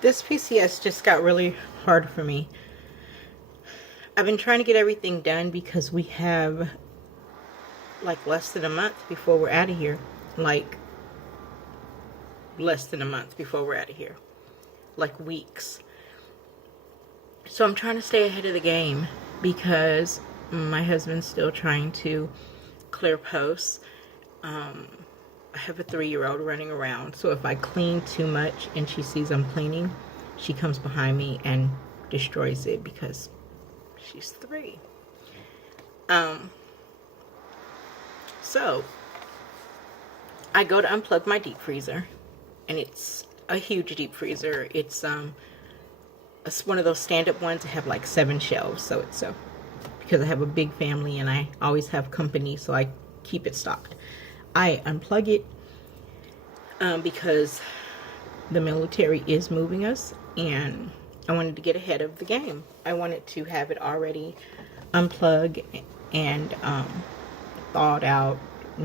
This PCS just got really hard for me. I've been trying to get everything done because we have like less than a month before we're out of here. Like less than a month before we're out of here. Like weeks. So I'm trying to stay ahead of the game because my husband's still trying to clear posts. I have a 3-year-old running around, so if I clean too much and she sees I'm cleaning, she comes behind me and destroys it because she's 3. Um, so I go to unplug my deep freezer, and it's a huge deep freezer. It's one of those stand-up ones that have like 7 shelves, so it's because I have a big family and I always have company, so I keep it stocked. I unplug it because the military is moving us, and I wanted to get ahead of the game. I wanted to have it already unplugged and thawed out,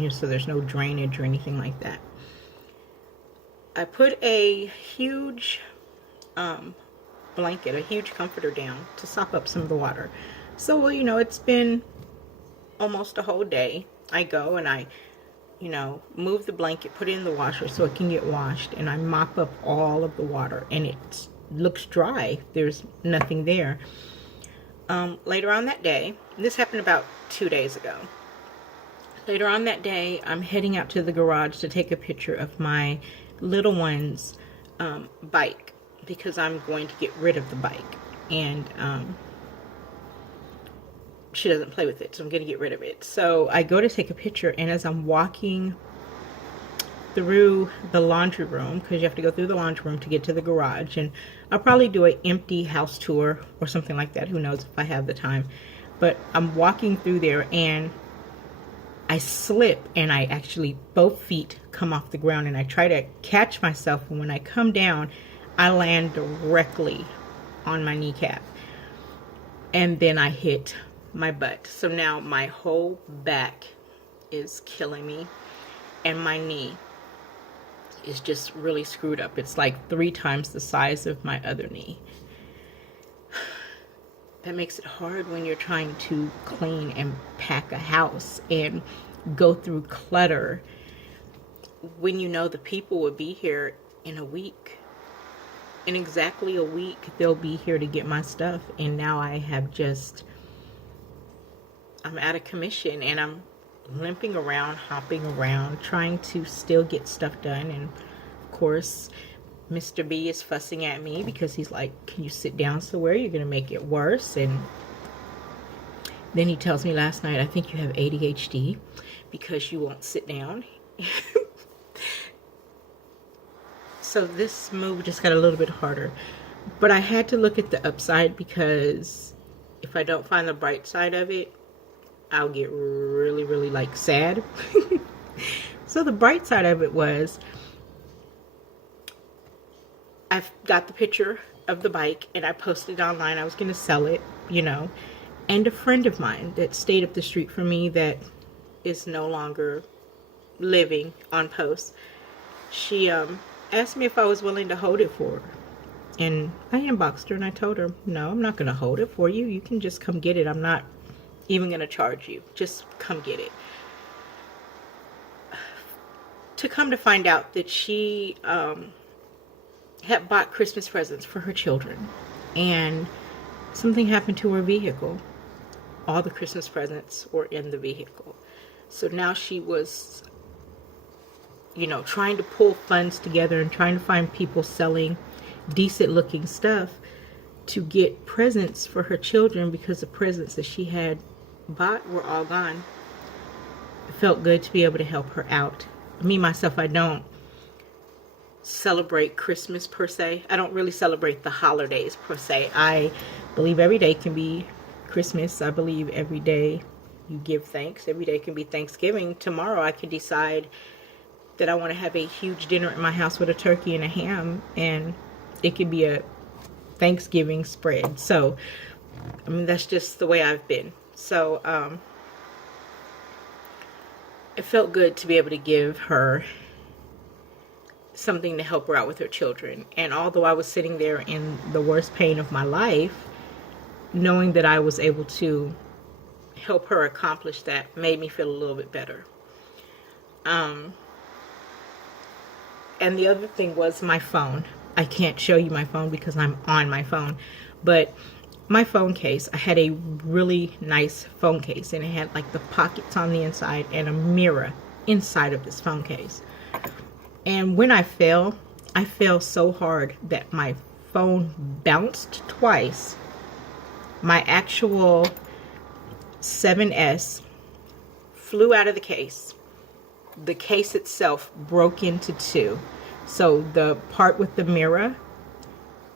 so there's no drainage or anything like that. I put a huge blanket, a huge comforter down to sop up some of the water. So, well, it's been almost a whole day. I go and I move the blanket, put it in the washer so it can get washed, and I mop up all of the water, and it looks dry. There's nothing there. Later on that day, this happened about 2 days ago. Later on that day, I'm heading out to the garage to take a picture of my little one's bike because I'm going to get rid of the bike, and she doesn't play with it, so I'm going to get rid of it. So I go to take a picture, and as I'm walking through the laundry room, because you have to go through the laundry room to get to the garage, and I'll probably do an empty house tour or something like that, who knows if I have the time, but I'm walking through there and I slip, and I actually, both feet come off the ground, and I try to catch myself, and when I come down, I land directly on my kneecap, and then I hit my butt. So now my whole back is killing me, and my knee is just really screwed up. It's like 3 times the size of my other knee. That makes it hard when you're trying to clean and pack a house and go through clutter when you know the people will be here in a week. In exactly a week, they'll be here to get my stuff, and now I'm out of commission, and I'm limping around, hopping around, trying to still get stuff done. And of course, Mr. B is fussing at me because he's like, can you sit down somewhere? You're going to make it worse. And then he tells me last night, I think you have ADHD because you won't sit down. So this move just got a little bit harder. But I had to look at the upside, because if I don't find the bright side of it, I'll get really, really like sad. So the bright side of it was, I've got the picture of the bike and I posted it online. I was going to sell it, and a friend of mine that stayed up the street from me that is no longer living on post, she asked me if I was willing to hold it for her. And I inboxed her and I told her, no, I'm not going to hold it for you. You can just come get it. I'm not even going to charge you. Just come get it. To come to find out that she had bought Christmas presents for her children, and something happened to her vehicle. All the Christmas presents were in the vehicle. So now she was, trying to pull funds together and trying to find people selling decent looking stuff to get presents for her children, because the presents that she had bought were all gone. It felt good to be able to help her out. Me, myself, I don't celebrate Christmas per se. I don't really celebrate the holidays per se. I believe every day can be Christmas. I believe every day you give thanks. Every day can be Thanksgiving. Tomorrow I can decide that I want to have a huge dinner at my house with a turkey and a ham, and it could be a Thanksgiving spread. So, that's just the way I've been. So, it felt good to be able to give her something to help her out with her children. And although I was sitting there in the worst pain of my life, knowing that I was able to help her accomplish that made me feel a little bit better. And the other thing was my phone. I can't show you my phone because I'm on my phone, but my phone case, I had a really nice phone case, and it had like the pockets on the inside and a mirror inside of this phone case. And when I fell so hard that my phone bounced twice. My actual 7S flew out of the case. The case itself broke into two. So the part with the mirror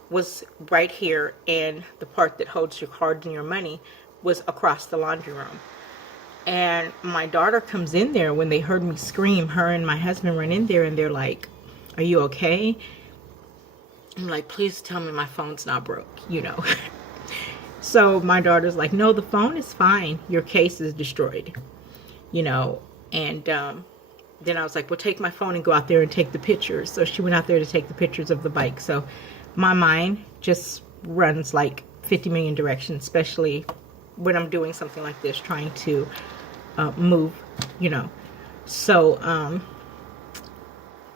was right here, and the part that holds your cards and your money was across the laundry room. And my daughter comes in there when they heard me scream. Her and my husband run in there, and they're like, "Are you okay?" I'm like, "Please tell me my phone's not broke, you know." So my daughter's like, "No, the phone is fine. Your case is destroyed, you know." And then I was like, "Well, take my phone and go out there and take the pictures." So she went out there to take the pictures of the bike. So my mind just runs like 50 million directions, especially when I'm doing something like this, trying to move, you know. So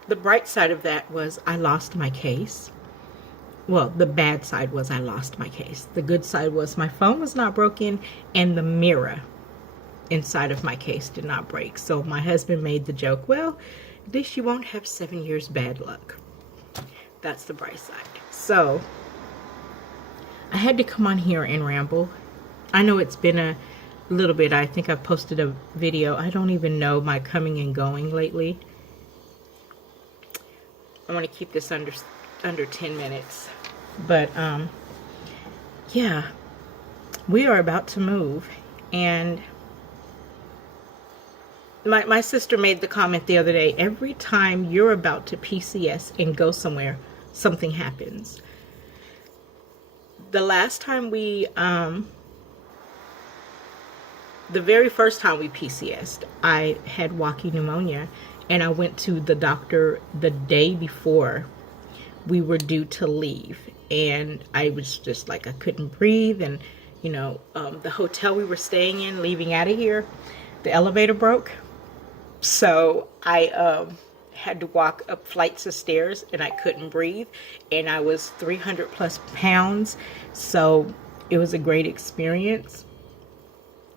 the bright side of that was I lost my case. Well, the bad side was I lost my case. The good side was my phone was not broken, and the mirror inside of my case did not break. So my husband made the joke, "Well, at least you won't have 7 years bad luck." That's the bright side. So I had to come on here and ramble. I know it's been a little bit. I think I posted a video. I don't even know my coming and going lately. I want to keep this under 10 minutes. But yeah, we are about to move. And my sister made the comment the other day, every time you're about to PCS and go somewhere, something happens. The last time we, the very first time we PCS'd, I had walking pneumonia, and I went to the doctor the day before we were due to leave. And I was just like, I couldn't breathe. And, you know, the hotel we were staying in, leaving out of here, the elevator broke. So I had to walk up flights of stairs, and I couldn't breathe. And I was 300 plus pounds. So it was a great experience.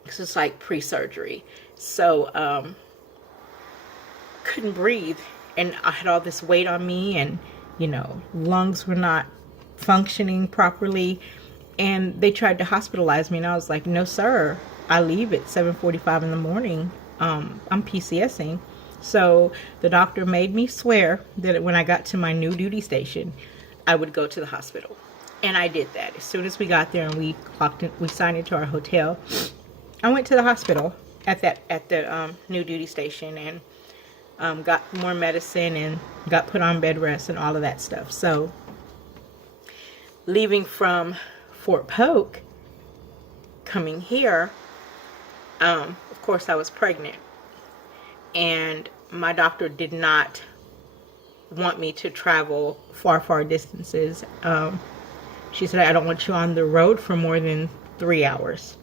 This is like pre-surgery. So couldn't breathe. And I had all this weight on me, and, you know, lungs were not functioning properly. And they tried to hospitalize me, and I was like, "No, sir. I leave at 7:45 in the morning. I'm PCSing." So the doctor made me swear that when I got to my new duty station, I would go to the hospital. And I did that. As soon as we got there and we clocked in, we signed into our hotel, I went to the hospital at the new duty station, and got more medicine and got put on bed rest and all of that stuff. So leaving from Fort Polk, coming here, of course I was pregnant, and my doctor did not want me to travel far distances. She said, "I don't want you on the road for more than 3 hours.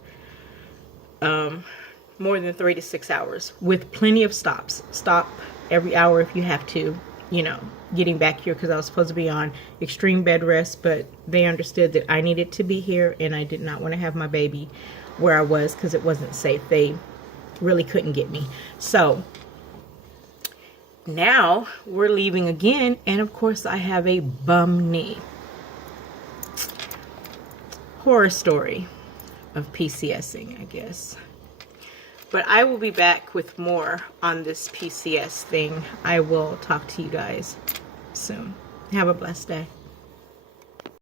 More than 3 to 6 hours, with plenty of stops. Stop every hour if you have to, you know, getting back here," because I was supposed to be on extreme bed rest, but they understood that I needed to be here, and I did not want to have my baby where I was because it wasn't safe. They really couldn't get me. So now we're leaving again, and of course I have a bum knee. Horror story of PCSing, I guess. But I will be back with more on this PCS thing. I will talk to you guys soon. Have a blessed day.